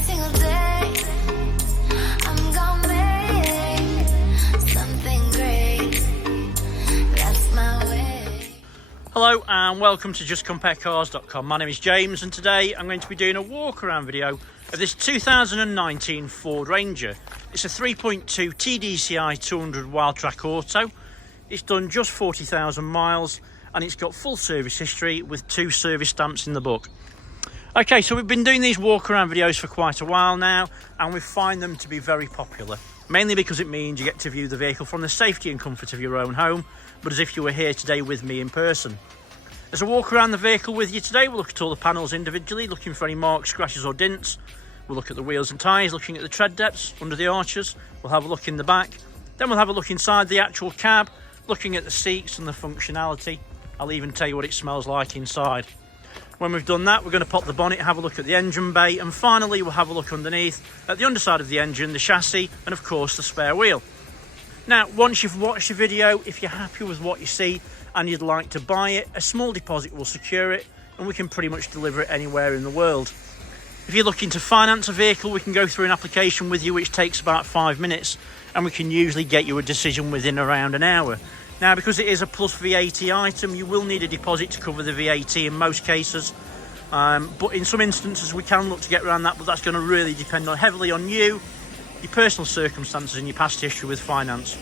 single day. I'm gonna make something great. That's my way. Hello and welcome to justcomparecars.com. My name is James and today I'm going to be doing a walk around video of this 2019 Ford Ranger. It's a 3.2 TDCi 200 Wildtrak Auto. It's done just 40,000 miles and it's got full service history with 2 service stamps in the book. Okay, so we've been doing these walk around videos for quite a while now and we find them to be very popular. Mainly because it means you get to view the vehicle from the safety and comfort of your own home, but as if you were here today with me in person. As I walk around the vehicle with you today, we'll look at all the panels individually, looking for any marks, scratches or dints. We'll look at the wheels and tyres, looking at the tread depths under the arches. We'll have a look in the back. Then we'll have a look inside the actual cab, looking at the seats and the functionality. I'll even tell you what it smells like inside. When we've done that, we're going to pop the bonnet, have a look at the engine bay, and finally we'll have a look underneath at the underside of the engine, the chassis, and of course the spare wheel. Now, once you've watched the video, if you're happy with what you see and you'd like to buy it, a small deposit will secure it and we can pretty much deliver it anywhere in the world. If you're looking to finance a vehicle, we can go through an application with you which takes about 5 minutes and we can usually get you a decision within around an hour. Now, because it is a plus VAT item, you will need a deposit to cover the VAT in most cases. But in some instances we can look to get around that, but that's going to really depend heavily on you, your personal circumstances and your past history with finance.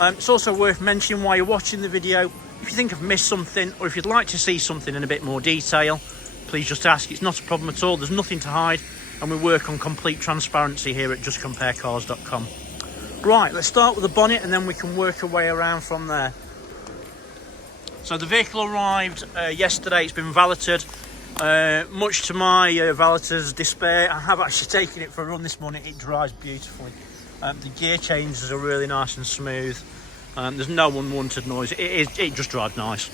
It's also worth mentioning while you're watching the video, if you think I've missed something or if you'd like to see something in a bit more detail, please just ask. It's not a problem at all. There's nothing to hide and we work on complete transparency here at justcomparecars.com. Right, let's start with the bonnet and then we can work our way around from there. So the vehicle arrived yesterday. It's been valeted. Much to my valeter's despair, I have actually taken it for a run this morning. It drives beautifully. The gear changes are really nice and smooth. There's no unwanted noise. It just drives nice.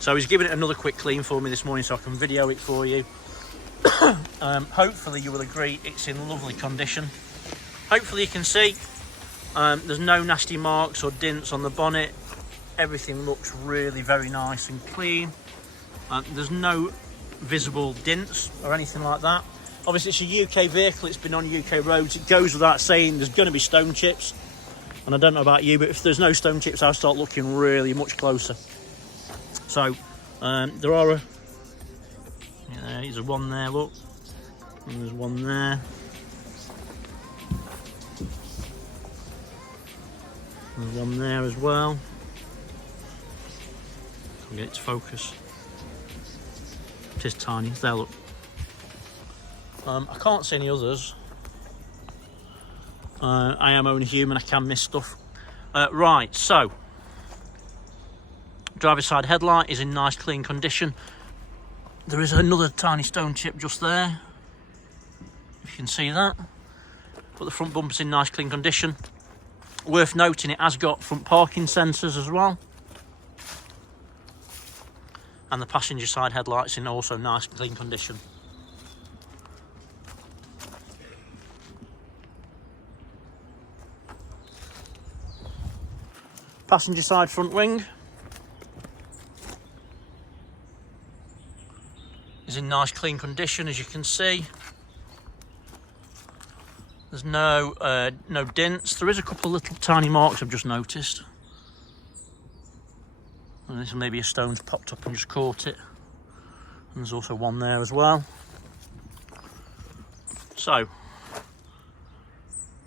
So he's given it another quick clean for me this morning so I can video it for you. Hopefully you will agree it's in lovely condition. Hopefully you can see there's no nasty marks or dints on the bonnet. Everything looks really very nice and clean. There's no visible dints or anything like that. Obviously it's a UK vehicle, it's been on UK roads. It goes without saying there's going to be stone chips. And I don't know about you, but if there's no stone chips, I'll start looking really much closer. So there are there's one there, look. And there's one there. There's one there as well. I'll get it to focus. It is tiny, there look. I can't see any others. I am only human, I can miss stuff. Right, so driver's side headlight is in nice clean condition. There is another tiny stone chip just there, if you can see that. But the front bumper's in nice clean condition. Worth noting, it has got front parking sensors as well. And the passenger side headlights in also nice clean condition. Passenger side front wing is in nice clean condition, as you can see. There's no dents. There is a couple of little tiny marks I've just noticed. And this maybe a stone's popped up and just caught it. And there's also one there as well. So,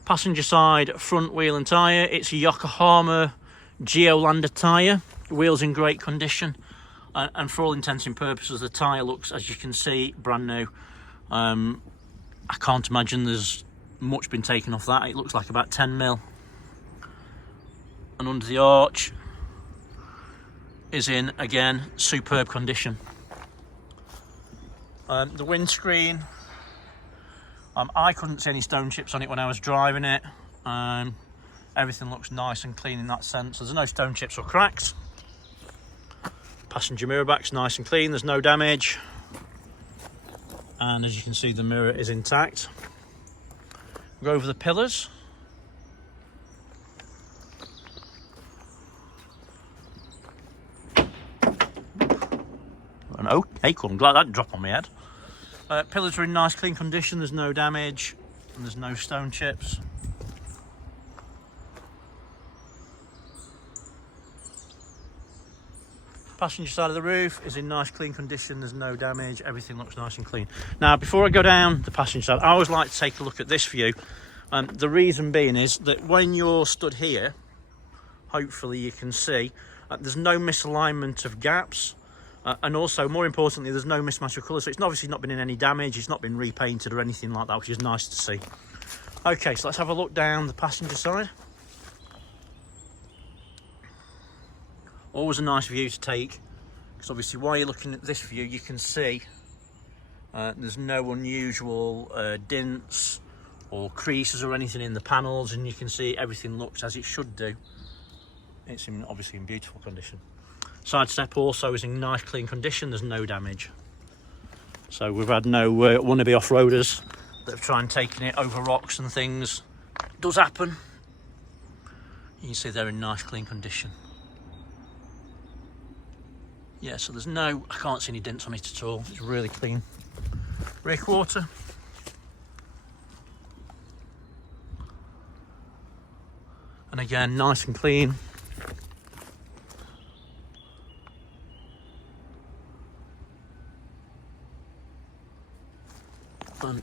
passenger side front wheel and tyre. It's a Yokohama Geolander tyre. The wheel's in great condition. And for all intents and purposes, the tyre looks, as you can see, brand new. I can't imagine there's much been taken off that. It looks like about 10 mil. And under the arch is in, again, superb condition. The windscreen, I couldn't see any stone chips on it when I was driving it. Everything looks nice and clean in that sense. There's no stone chips or cracks. Passenger mirror back's nice and clean, there's no damage. And as you can see, the mirror is intact. Go over the pillars. An acorn, I'm glad that didn't drop on my head. Pillars are in nice clean condition, there's no damage and there's no stone chips. Passenger side of the roof is in nice clean condition, there's no damage, everything looks nice and clean. Now before I go down the passenger side, I always like to take a look at this view. The reason being is that when you're stood here, hopefully you can see there's no misalignment of gaps, and also more importantly there's no mismatch of colour, so it's obviously not been in any damage, it's not been repainted or anything like that, which is nice to see. Okay, so let's have a look down the passenger side. Always a nice view to take, because obviously while you're looking at this view you can see there's no unusual dints or creases or anything in the panels, and you can see everything looks as it should do. It's obviously in beautiful condition. Side step also is in nice clean condition, there's no damage. So we've had no wannabe off-roaders that have tried and taken it over rocks and things. It does happen. You can see they're in nice clean condition. Yeah, so there's no, I can't see any dents on it at all, it's really clean. Rear quarter. And again, nice and clean.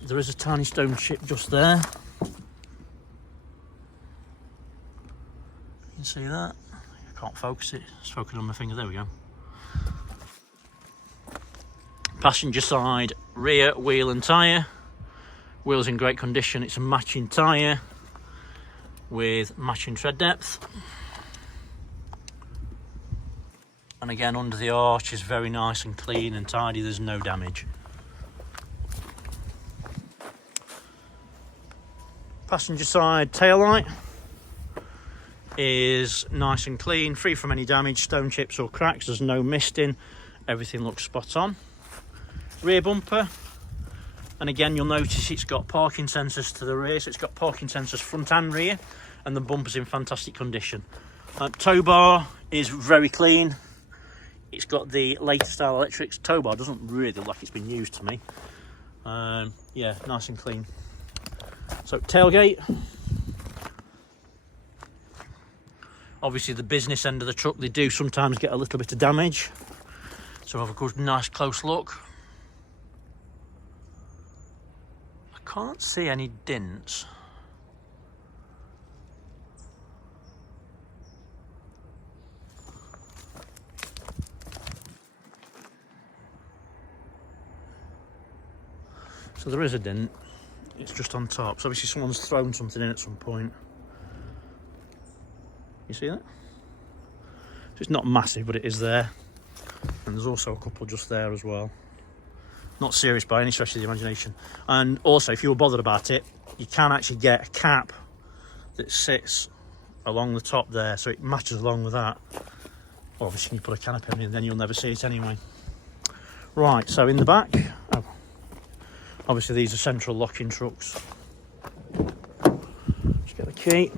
There is a tiny stone chip just there. You can see that. I can't focus it, it's focused on my finger, there we go. Passenger side, rear wheel and tyre. Wheels in great condition, it's a matching tyre with matching tread depth. And again, under the arch is very nice and clean and tidy, there's no damage. Passenger side taillight is nice and clean, free from any damage, stone chips or cracks, there's no misting, everything looks spot on. Rear bumper, and again you'll notice it's got parking sensors to the rear, so it's got parking sensors front and rear, and the bumper's in fantastic condition. Tow bar is very clean, it's got the latest style electrics. Tow bar doesn't really look like it's been used to me. Yeah, nice and clean. So tailgate, obviously the business end of the truck, they do sometimes get a little bit of damage, so have a good nice close look. I can't see any dents. So there is a dent, it's just on top, so obviously someone's thrown something in at some point. You see that? So it's not massive, but it is there. And there's also a couple just there as well. Not serious by any stretch of the imagination. And also, if you were bothered about it, you can actually get a cap that sits along the top there, so it matches along with that. Well, obviously you put a canopy on it and then you'll never see it anyway. Right, so in the back, obviously these are central locking trucks. Just get the key.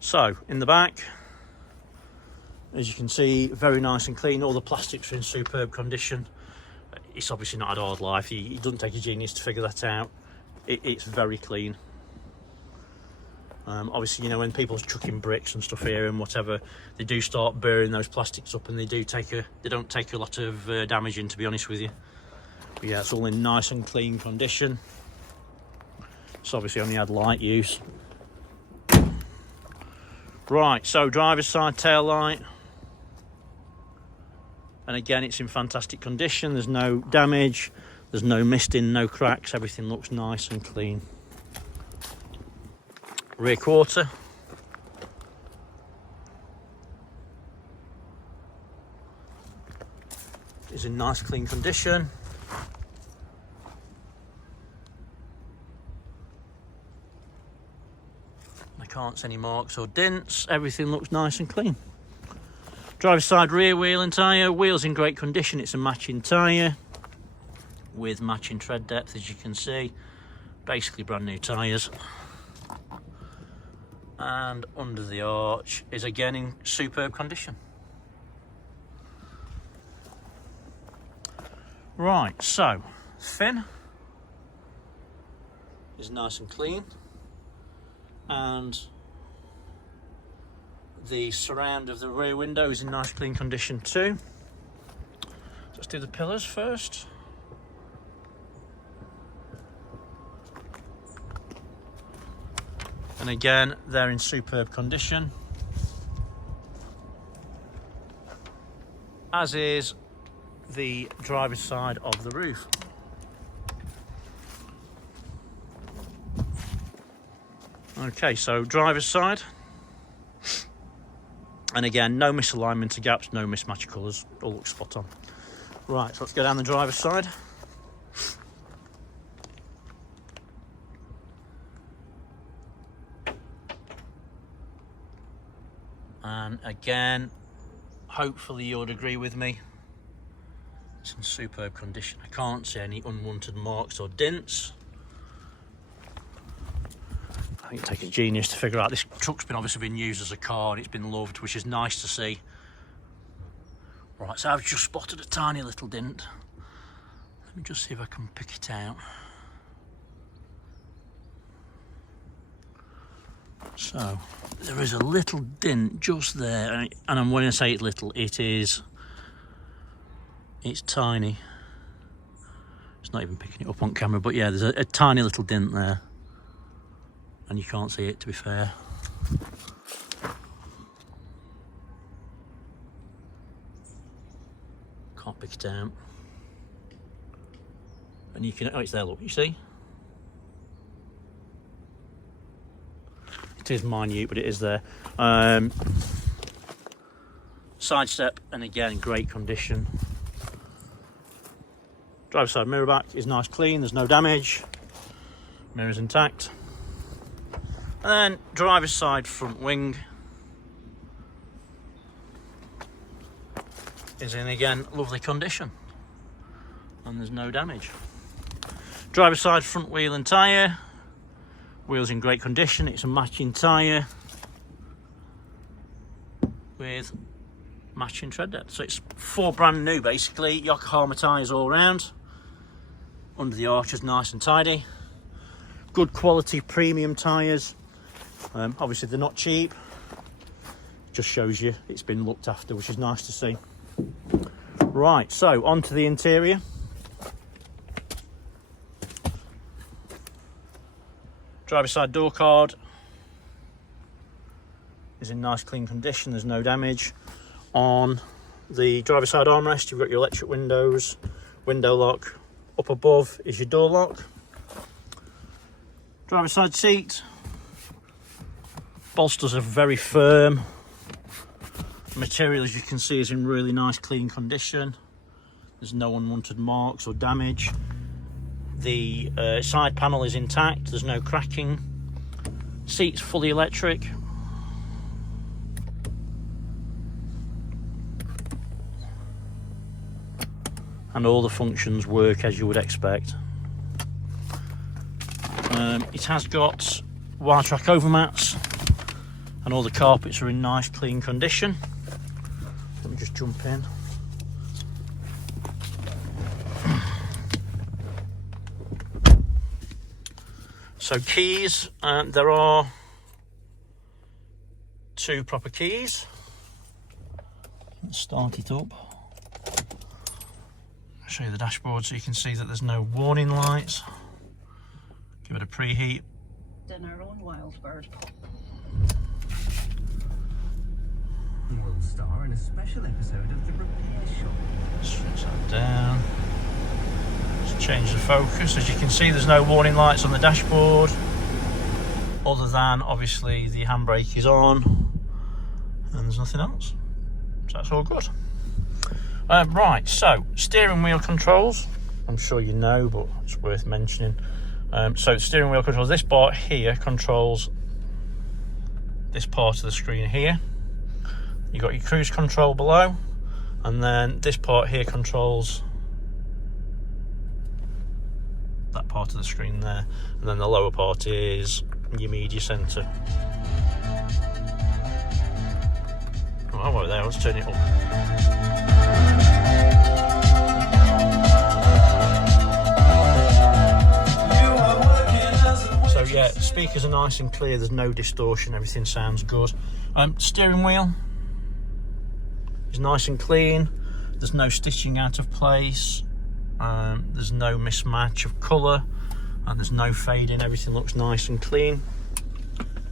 So, in the back, as you can see, very nice and clean. All the plastics are in superb condition. It's obviously not had a hard life. It doesn't take a genius to figure that out. It's very clean. Obviously, you know, when people are chucking bricks and stuff here and whatever, they do start burning those plastics up, and they don't take a lot of damage in, to be honest with you. But yeah, it's all in nice and clean condition. It's obviously only had light use. Right, so driver's side tail light, and again it's in fantastic condition, there's no damage, there's no misting, no cracks, everything looks nice and clean. Rear quarter, is in nice clean condition. Can't see any marks or dents, everything looks nice and clean. Driver's side rear wheel and tyre, wheels in great condition, it's a matching tyre with matching tread depth, as you can see, basically brand new tyres. And under the arch is again in superb condition. Right, so fin is nice and clean, and the surround of the rear window is in nice clean condition too. So let's do the pillars first. And again, they're in superb condition, as is the driver's side of the roof. Okay, so driver's side, and again, no misalignment of gaps, no mismatch of colours, all looks spot on. Right, so let's go down the driver's side. And again, hopefully you'd agree with me, it's in superb condition. I can't see any unwanted marks or dents. I think it'd take a genius to figure out. This truck's obviously been used as a car and it's been loved, which is nice to see. Right, so I've just spotted a tiny little dent. Let me just see if I can pick it out. So there is a little dent just there, and when I say it's little, it's tiny. It's not even picking it up on camera, but yeah, there's a tiny little dent there, and you can't see it, to be fair. Can't pick it out, and you can, oh, it's there, look, you see? It is minute, but it is there. Side step, and again, great condition. Driver's side mirror back is nice clean, there's no damage. Mirror's intact. And then driver's side front wing is in, again, lovely condition. And there's no damage. Driver's side front wheel and tyre. Wheels in great condition, it's a matching tyre with matching tread depth. So it's 4 brand new basically, Yokohama tyres all round. Under the arch is nice and tidy. Good quality premium tyres. Obviously they're not cheap. Just shows you it's been looked after, which is nice to see. Right, so onto the interior. Driver's side door card is in nice clean condition, there's no damage. On the driver's side armrest, you've got your electric windows, window lock. Up above is your door lock. Driver's side seat. Bolsters are very firm. Material, as you can see, is in really nice clean condition. There's no unwanted marks or damage. The side panel is intact, there's no cracking. Seats fully electric. And all the functions work as you would expect. It has got Wildtrak overmats, and all the carpets are in nice clean condition. Let me just jump in. So keys, there are 2 proper keys. Let's start it up. I'll show you the dashboard so you can see that there's no warning lights. Give it a preheat. Dinner on Wildbird. Will star in a special episode of The Repair Shop. Switch that down. Let's change the focus. As you can see, there's no warning lights on the dashboard, other than obviously the handbrake is on, and there's nothing else. So that's all good. Right, so steering wheel controls. I'm sure you know, but it's worth mentioning. So steering wheel controls. This part here controls this part of the screen here. You've got your cruise control below, and then this part here controls that part of the screen there, and then the lower part is your media centre. Oh, I won't there, let's turn it up. So yeah, speakers are nice and clear, there's no distortion, everything sounds good. Steering wheel is nice and clean, there's no stitching out of place, there's no mismatch of colour, and there's no fading, everything looks nice and clean.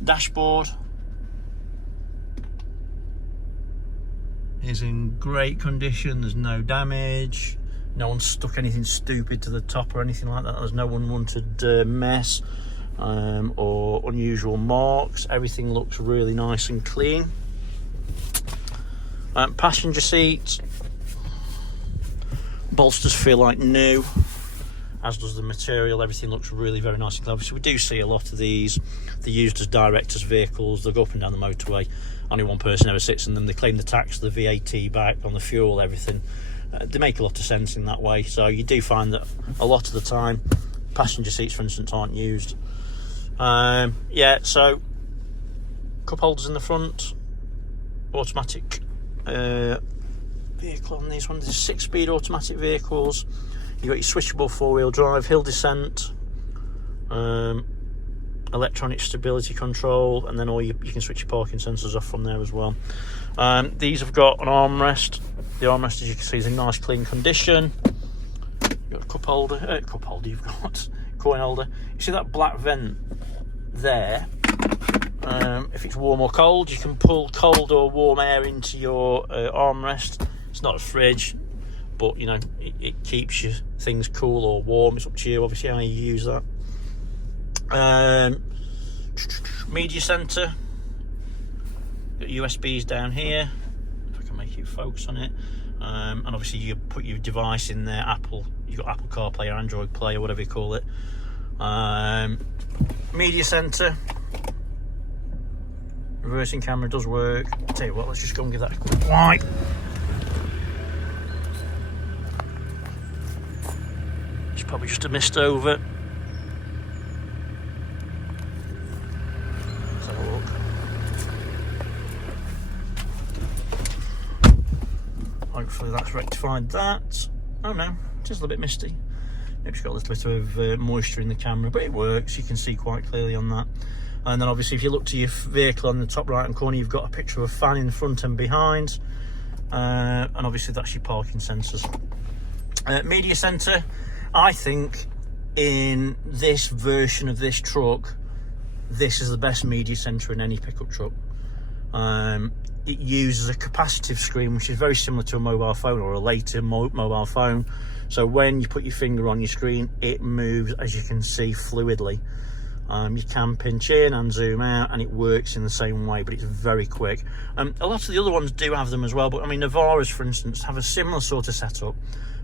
Dashboard is in great condition, there's no damage, no one stuck anything stupid to the top or anything like that, there's no unwanted mess or unusual marks, everything looks really nice and clean. Passenger seat, bolsters feel like new, as does the material, everything looks really very nice and clean. Obviously we do see a lot of these, they're used as directors' vehicles, they go up and down the motorway, only one person ever sits in them, they claim the tax, the VAT back on the fuel, everything. They make a lot of sense in that way, so you do find that a lot of the time passenger seats, for instance, aren't used. Yeah, so cup holders in the front, automatic vehicle on these ones. There's 6-speed automatic vehicles. You've got your switchable 4-wheel drive, hill descent, electronic stability control, and then you can switch your parking sensors off from there as well. These have got an armrest. The armrest, as you can see, is in nice clean condition. You've got a cup holder, you've got coin holder. You see that black vent there? If it's warm or cold, you can pull cold or warm air into your armrest. It's not a fridge, but you know, it keeps your things cool or warm. It's up to you, obviously, how you use that. Media center, got USBs down here, if I can make you focus on it, and obviously you put your device in there. You've got Apple CarPlay or Android Play or whatever you call it. Media center, reversing camera does work. I'll tell you what, let's just go and give that a quick wipe. It's probably just a mist over. Let's have a look. Hopefully that's rectified that. Oh no, it is a little bit misty. Maybe it's got a little bit of moisture in the camera, but it works. You can see quite clearly on that. And then obviously if you look to your vehicle on the top right hand corner, you've got a picture of a fan in the front and behind, and obviously that's your parking sensors. Media center, I think in this version of this truck, this is the best media center in any pickup truck. It uses a capacitive screen, which is very similar to a mobile phone or a later mobile phone. So when you put your finger on your screen, it moves, as you can see, fluidly. You can pinch in and zoom out, and it works in the same way, but it's very quick. A lot of the other ones do have them as well, but I mean, Navaras, for instance, have a similar sort of setup,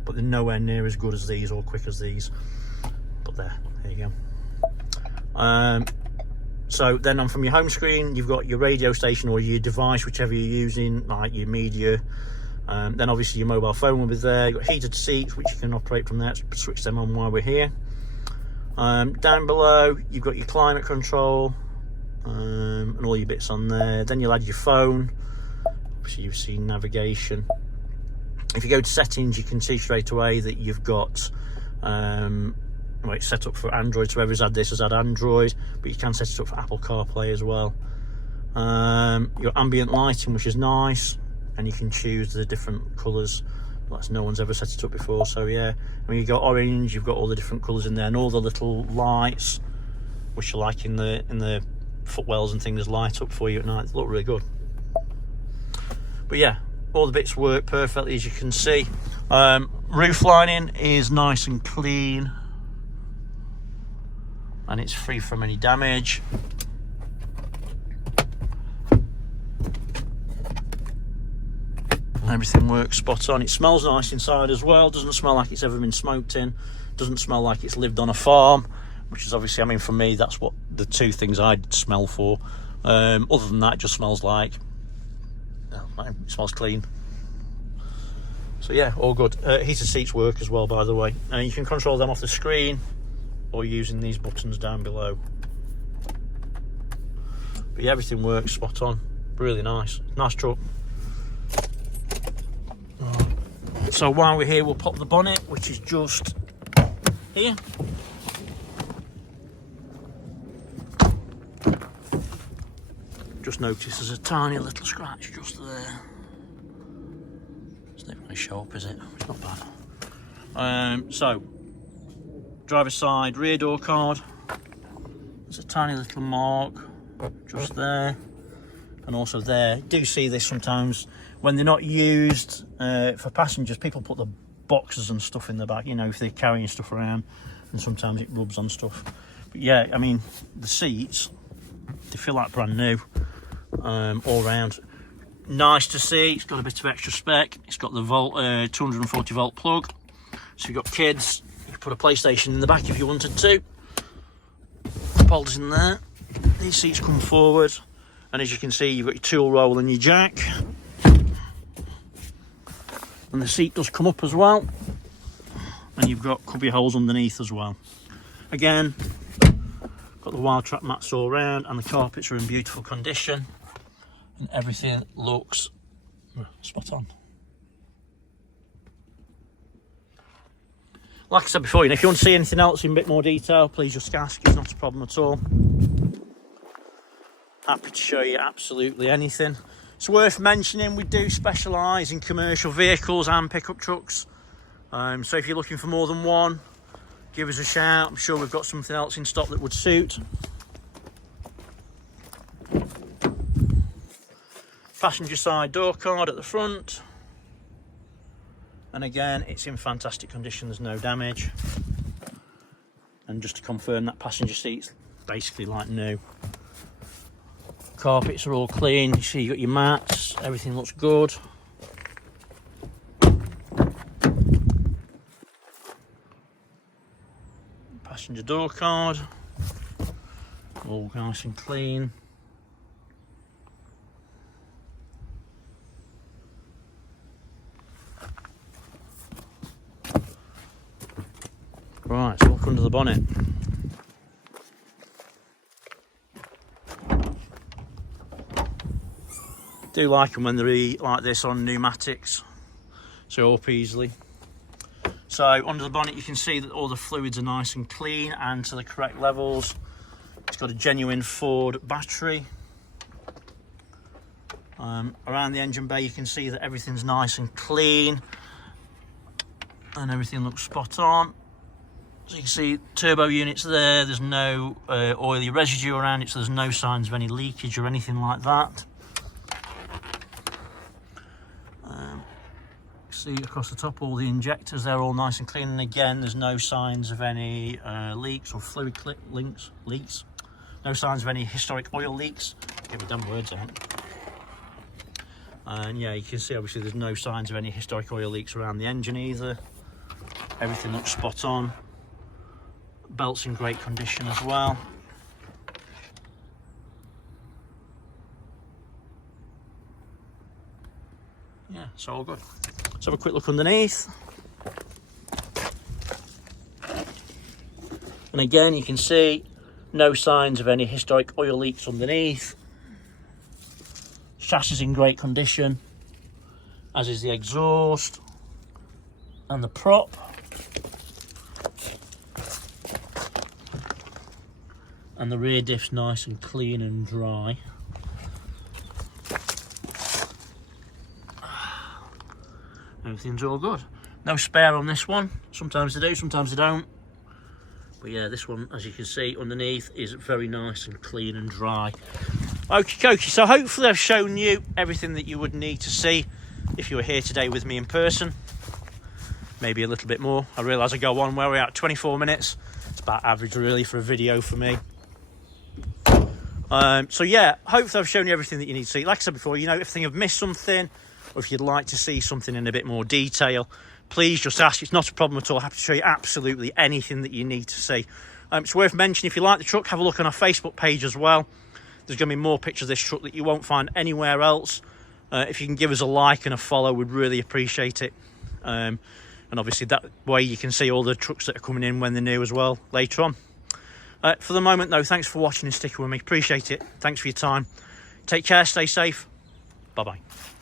but they're nowhere near as good as these or quick as these. But there you go. So then on from your home screen, you've got your radio station or your device, whichever you're using, like your media. Then obviously your mobile phone will be there. You've got heated seats, which you can operate from there. Switch them on while we're here. Down below, you've got your climate control and all your bits on there. Then you'll add your phone. Obviously you've seen navigation. If you go to settings, you can see straight away that you've got it's set up for Android, so whoever's had this has had Android, but you can set it up for Apple CarPlay as well. Your ambient lighting, which is nice, and you can choose the different colours. That's no one's ever set it up before, so yeah. I mean, you've got orange, you've got all the different colours in there, and all the little lights, which are like in the footwells and things, light up for you at night. They look really good. But yeah, all the bits work perfectly, as you can see. Roof lining is nice and clean, and it's free from any damage. Everything works spot on. It smells nice inside as well. Doesn't smell like it's ever been smoked in. Doesn't smell like it's lived on a farm, which is obviously, I mean, for me, that's what the two things I'd smell for. Other than that, it just smells like, it smells clean. So yeah, all good. Heated seats work as well, by the way. You can control them off the screen or using these buttons down below. But yeah, everything works spot on. Really nice. Nice truck. So while we're here, we'll pop the bonnet, which is just here. Just notice there's a tiny little scratch just there. It's not going to show up, is it? It's not bad. So, driver's side rear door card. There's a tiny little mark just there, and also there. You do see this sometimes when they're not used for passengers. People put the boxes and stuff in the back, you know, if they're carrying stuff around, and sometimes it rubs on stuff. But yeah, I mean, the seats, they feel like brand new. All round, nice to see. It's got a bit of extra spec. It's got the 240 volt plug, so you've got kids, you can put a PlayStation in the back if you wanted to. Holders in there. These seats come forward, and as you can see, you've got your tool roll and your jack, and the seat does come up as well, and you've got cubby holes underneath as well. Again, got the Wildtrak mats all around, and the carpets are in beautiful condition, and everything looks spot on. Like I said before, you know, if you want to see anything else in a bit more detail, please just ask. It's not a problem at all. Happy to show you absolutely anything. It's worth mentioning we do specialise in commercial vehicles and pickup trucks. So if you're looking for more than one, give us a shout. I'm sure we've got something else in stock that would suit. Passenger side door card at the front, and again, it's in fantastic condition. There's no damage, and just to confirm, that passenger seat's basically like new. Carpets are all clean. You see, you got your mats. Everything looks good. Passenger door card, all nice and clean. Right, so look under the bonnet. Do like them when they're like this on pneumatics, so up easily. So under the bonnet you can see that all the fluids are nice and clean and to the correct levels. It's got a genuine Ford battery. Around the engine bay you can see that everything's nice and clean and everything looks spot on. So you can see turbo units there. There's no oily residue around it, so there's no signs of any leakage or anything like that. See across the top, all the injectors, they're all nice and clean, and again there's no signs of any leaks or fluid leaks. No signs of any historic oil leaks. Get my damn words out. And yeah, you can see obviously there's no signs of any historic oil leaks around the engine either. Everything looks spot on. Belt's in great condition as well. Yeah, it's all good. Let's have a quick look underneath. And again, you can see no signs of any historic oil leaks underneath. Chassis is in great condition, as is the exhaust and the prop. And the rear diff's nice and clean and dry. Everything's all good. No spare on this one. Sometimes they do, sometimes they don't. But yeah, this one, as you can see underneath, is very nice and clean and dry. Okie dokie, so hopefully I've shown you everything that you would need to see if you were here today with me in person. Maybe a little bit more. I realise I go on, where we're at, 24 minutes. It's about average really for a video for me. So yeah, hopefully I've shown you everything that you need to see. Like I said before, you know, if I've missed something, or if you'd like to see something in a bit more detail, please just ask. It's not a problem at all. Happy to show you absolutely anything that you need to see. It's worth mentioning, if you like the truck, have a look on our Facebook page as well. There's going to be more pictures of this truck that you won't find anywhere else. If you can give us a like and a follow, we'd really appreciate it. And obviously that way you can see all the trucks that are coming in when they're new as well later on. For the moment though, thanks for watching and sticking with me. Appreciate it. Thanks for your time. Take care, stay safe. Bye bye.